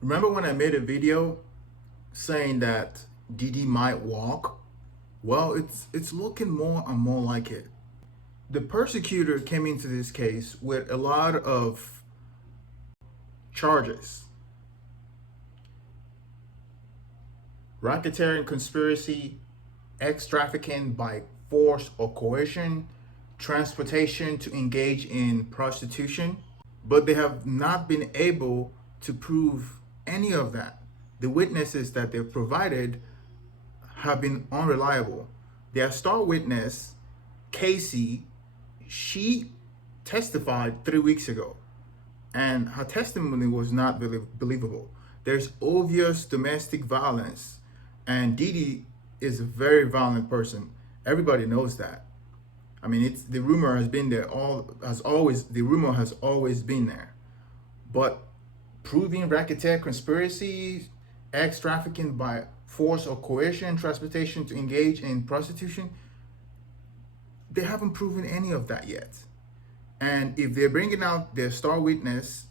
Remember when I made a video saying that Diddy might walk? Well, it's looking more and more like it. The persecutor came into this case with a lot of charges: racketeering, conspiracy, ex trafficking by force or coercion, transportation to engage in prostitution. But they have not been able to prove any of that. The witnesses that they've provided have been unreliable. Their star witness, Casey, she testified 3 weeks ago, and her testimony was not believable. There's obvious domestic violence, and Didi is a very violent person. Everybody knows that. I mean, it's the rumor has been there all has always the rumor has always been there. But proving racketeer conspiracy, ex trafficking by force or coercion, transportation to engage in prostitution, they haven't proven any of that yet. And if they're bringing out their star witness,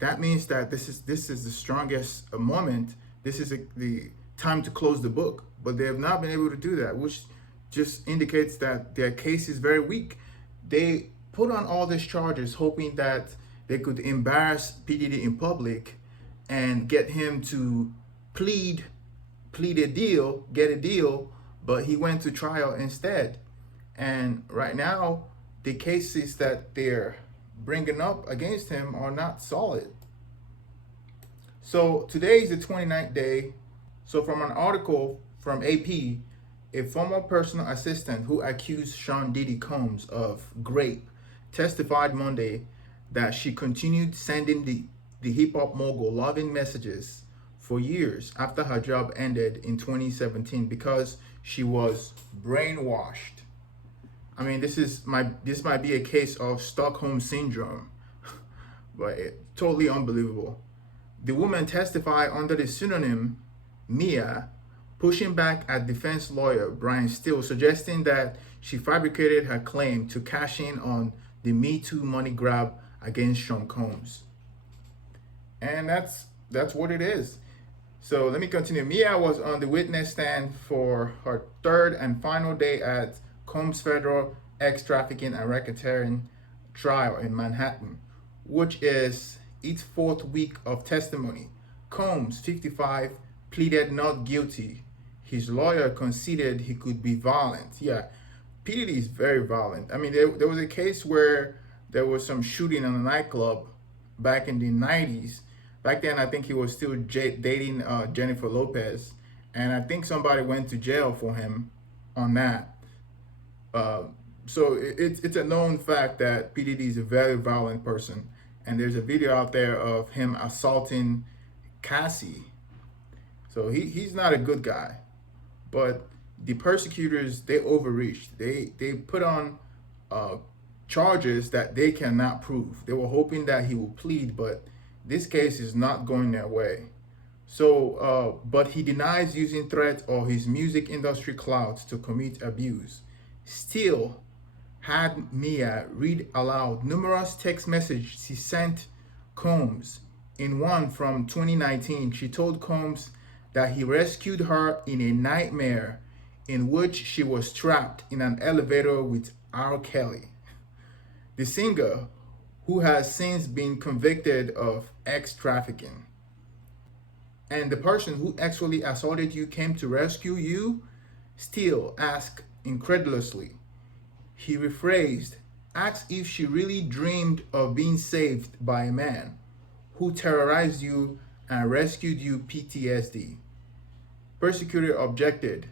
that means that this is the strongest moment. This is the time to close the book. But they have not been able to do that, which just indicates that their case is very weak. They put on all these charges hoping that they could embarrass PDD in public and get him to plead a deal, get a deal, but he went to trial instead. And right now, the cases that they're bringing up against him are not solid. So today is the 29th day. So from an article from AP, a former personal assistant who accused Sean Diddy Combs of gRape testified Monday that she continued sending the hip hop mogul loving messages for years after her job ended in 2017 because she was brainwashed. I mean, this might be a case of Stockholm syndrome, but totally unbelievable. The woman testified under the pseudonym Mia, pushing back at defense lawyer Brian Steele, suggesting that she fabricated her claim to cash in on the Me Too money grab against Sean Combs. And that's what it is. So let me continue. Mia was on the witness stand for her third and final day at Combs federal ex trafficking and racketeering trial in Manhattan, which is its fourth week of testimony. Combs, 55, pleaded not guilty. His lawyer conceded he could be violent. Yeah, P. Diddy is very violent. I mean, there was a case where there was some shooting in a nightclub back in the 90s. Back then, I think he was still dating Jennifer Lopez. And I think somebody went to jail for him on that. So it's a known fact that P. Diddy is a very violent person. And there's a video out there of him assaulting Cassie. So he's not a good guy. But the persecutors, they overreached. They put on charges that they cannot prove. They were hoping that he will plead, but this case is not going their way. So, but he denies using threats or his music industry clout to commit abuse. Still had Mia read aloud numerous text messages she sent Combs. In one from 2019, she told Combs that he rescued her in a nightmare in which she was trapped in an elevator with R. Kelly, the singer who has since been convicted of ex trafficking. And the person who actually assaulted you came to rescue you? Still asked incredulously. He rephrased, asked if she really dreamed of being saved by a man who terrorized you and rescued you PTSD. Persecutor objected,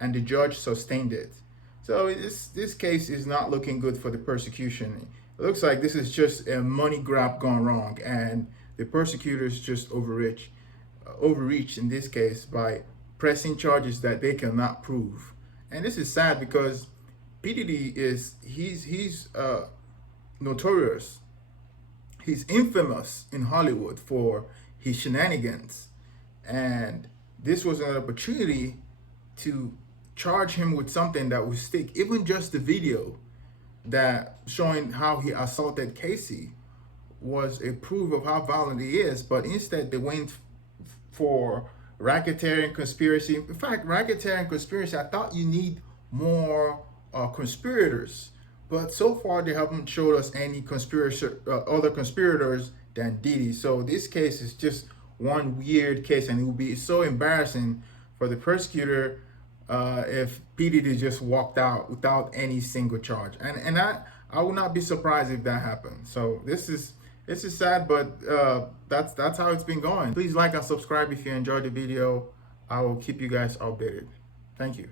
and the judge sustained it. So this case is not looking good for the persecution. It looks like this is just a money grab gone wrong, and the persecutors just overreach in this case by pressing charges that they cannot prove. And this is sad because P. Diddy he's notorious. He's infamous in Hollywood for his shenanigans, and this was an opportunity to charge him with something that would stick. Even just the video that showing how he assaulted Casey was a proof of how violent he is. But instead, they went for racketeering, conspiracy. In fact, racketeering, conspiracy, I thought you need more conspirators. But so far, they haven't showed us any other conspirators than Diddy. So this case is just one weird case, and it would be so embarrassing for the persecutor if P Diddy just walked out without any single charge. And I would not be surprised if that happened. So this is sad, but that's how it's been going. Please like and subscribe if you enjoyed the video. I will keep you guys updated. Thank you.